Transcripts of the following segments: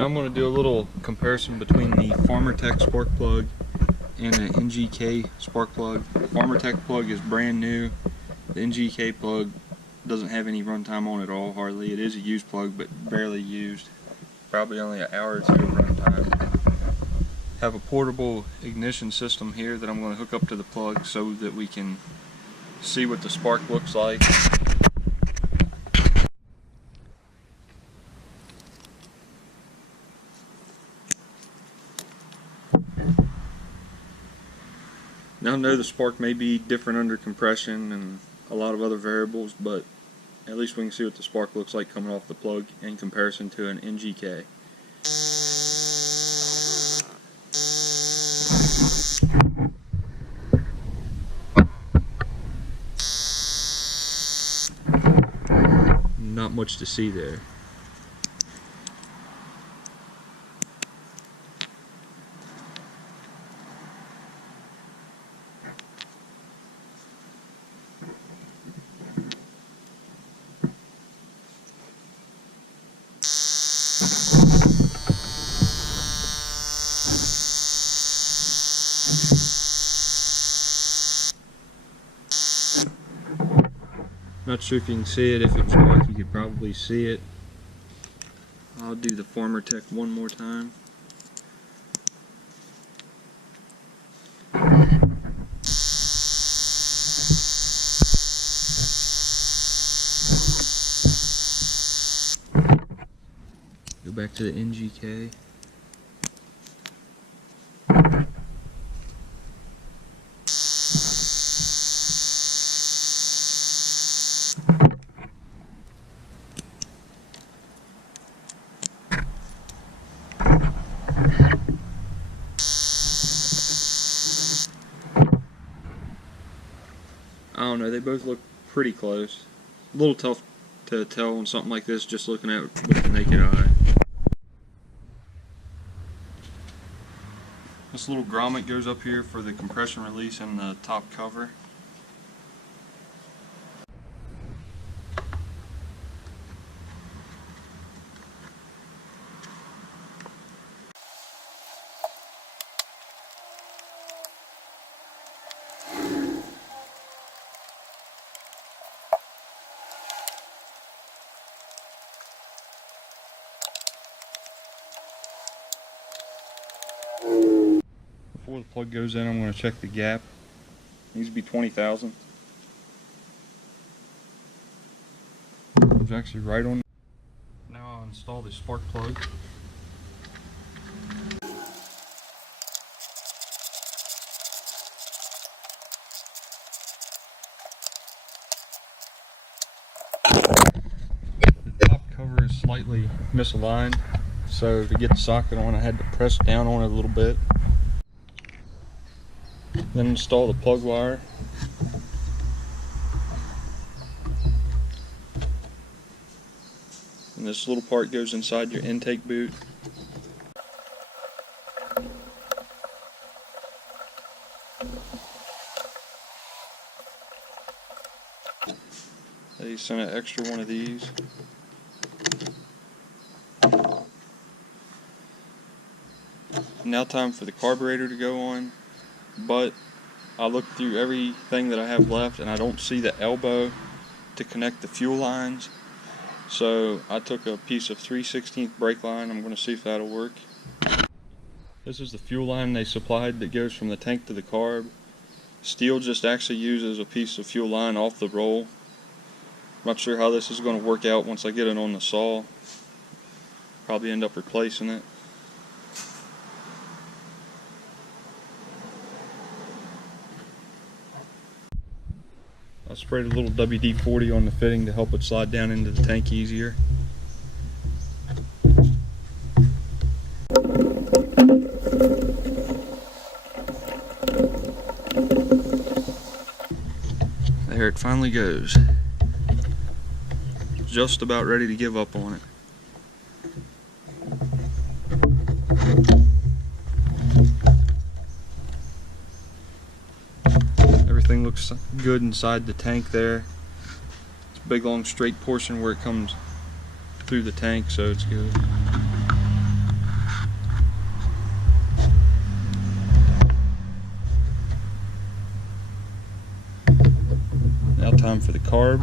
Now I'm going to do a little comparison between the FarmerTech spark plug and the NGK spark plug. The FarmerTech plug is brand new. The NGK plug doesn't have any runtime on it at all, hardly. It is a used plug, but barely used. Probably only an hour or two of runtime. Have a portable ignition system here that I'm going to hook up to the plug so that we can see what the spark looks like. Now I know the spark may be different under compression and a lot of other variables, but at least we can see what the spark looks like coming off the plug in comparison to an NGK. Not much to see there. Not sure if you can see it. If it's dark, you could probably see it. I'll do the FarmerTech one more time. Go back to the NGK. I don't know, they both look pretty close. A little tough to tell on something like this just looking at it with the naked eye. This little grommet goes up here for the compression release and the top cover. Before the plug goes in, I'm going to check the gap. It needs to be 20 thousandths. It's actually right on. Now I'll install the spark plug. The top cover is slightly misaligned, so to get the socket on I had to press down on it a little bit. Then install the plug wire. And this little part goes inside your intake boot. They sent an extra one of these. Now time for the carburetor to go on. But I looked through everything that I have left and I don't see the elbow to connect the fuel lines. So I took a piece of 3/16 brake line. I'm going to see if that'll work. This is the fuel line they supplied that goes from the tank to the carb. Steel just actually uses a piece of fuel line off the roll. I'm not sure how this is going to work out once I get it on the saw. Probably end up replacing it. I sprayed a little WD-40 on the fitting to help it slide down into the tank easier. There it finally goes. Just about ready to give up on it. Everything looks good inside the tank there. It's a big long straight portion where it comes through the tank, so it's good. time for the carb.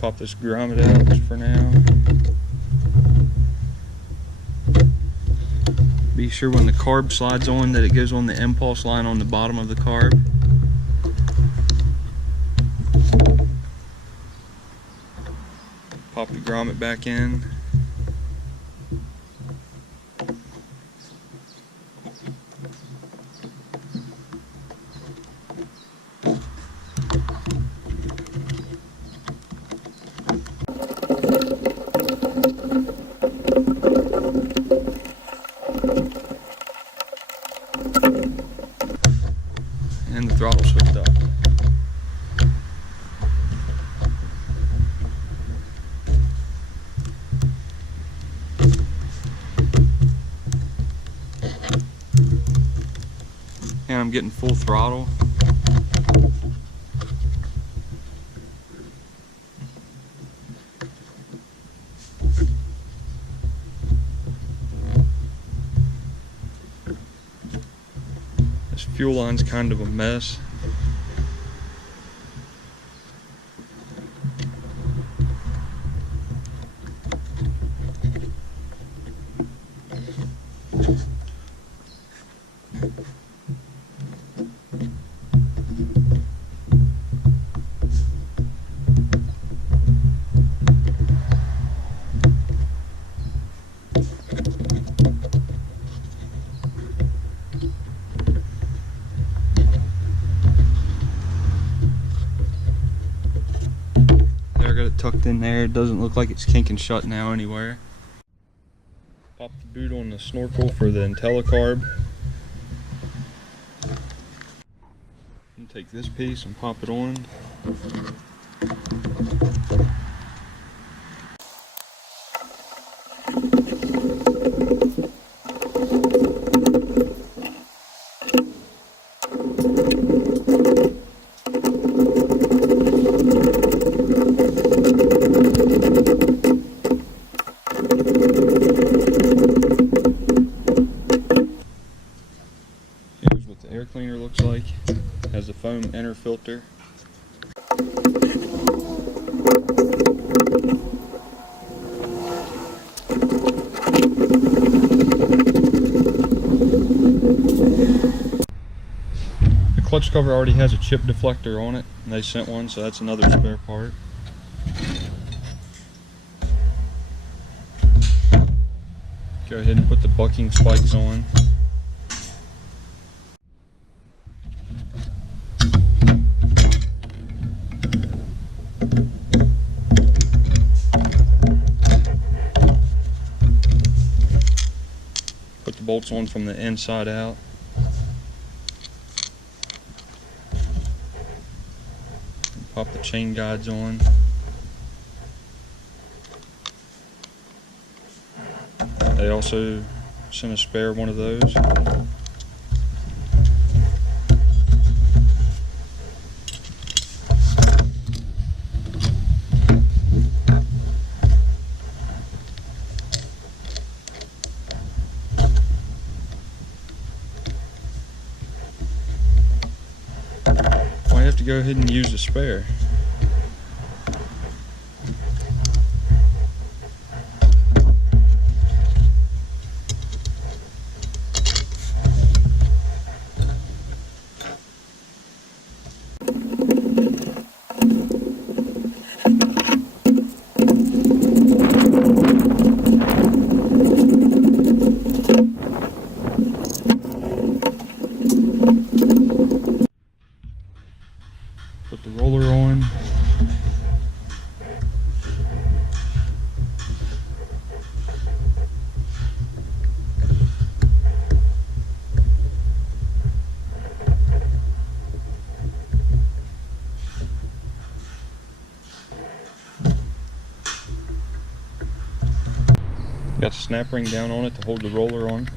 Pop this grommet out just for now. Be sure when the carb slides on that it goes on the impulse line on the bottom of the carb. Pop the grommet back in. And the throttle switched up. And I'm getting full throttle. This fuel line's kind of a mess. I got it tucked in there. It doesn't look like it's kinking shut now anywhere. Pop the boot on the snorkel for the IntelliCarb. And take this piece and pop it on. Here's what the air cleaner looks like. Has a foam inner filter. The clutch cover already has a chip deflector on it, and they sent one, so that's another spare part. Go ahead and put the bucking spikes on. Put the bolts on from the inside out. Pop the chain guides on. They also sent a spare one of those. I have to go ahead and use the spare. Put the roller on. Got the snap ring down on it to hold the roller on.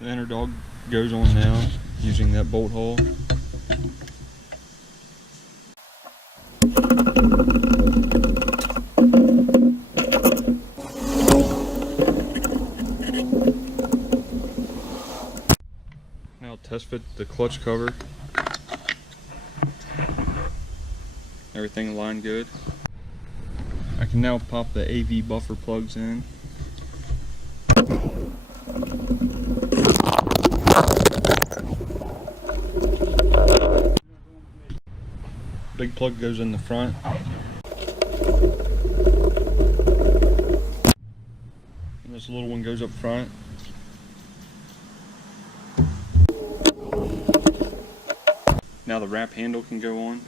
The inner dog goes on now using that bolt hole. the clutch cover. Everything aligned good. I can now pop the AV buffer plugs in. Big plug goes in the front. And this little one goes up front. Now the wrap handle can go on.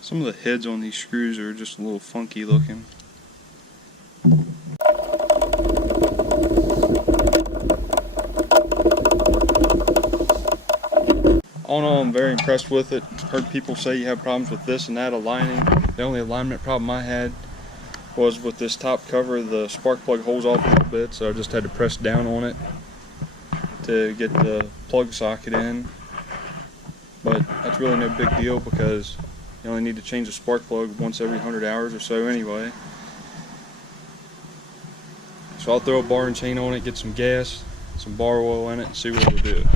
Some of the heads on these screws are just a little funky looking. All in all, I'm very impressed with it. Heard people say you have problems with this and that aligning. The only alignment problem I had was with this top cover. The spark plug holds off a little bit, so I just had to press down on it to get the plug socket in. But that's really no big deal because you only need to change the spark plug once every 100 hours or so anyway. So I'll throw a bar and chain on it, get some gas, some bar oil in it, and see what it'll do.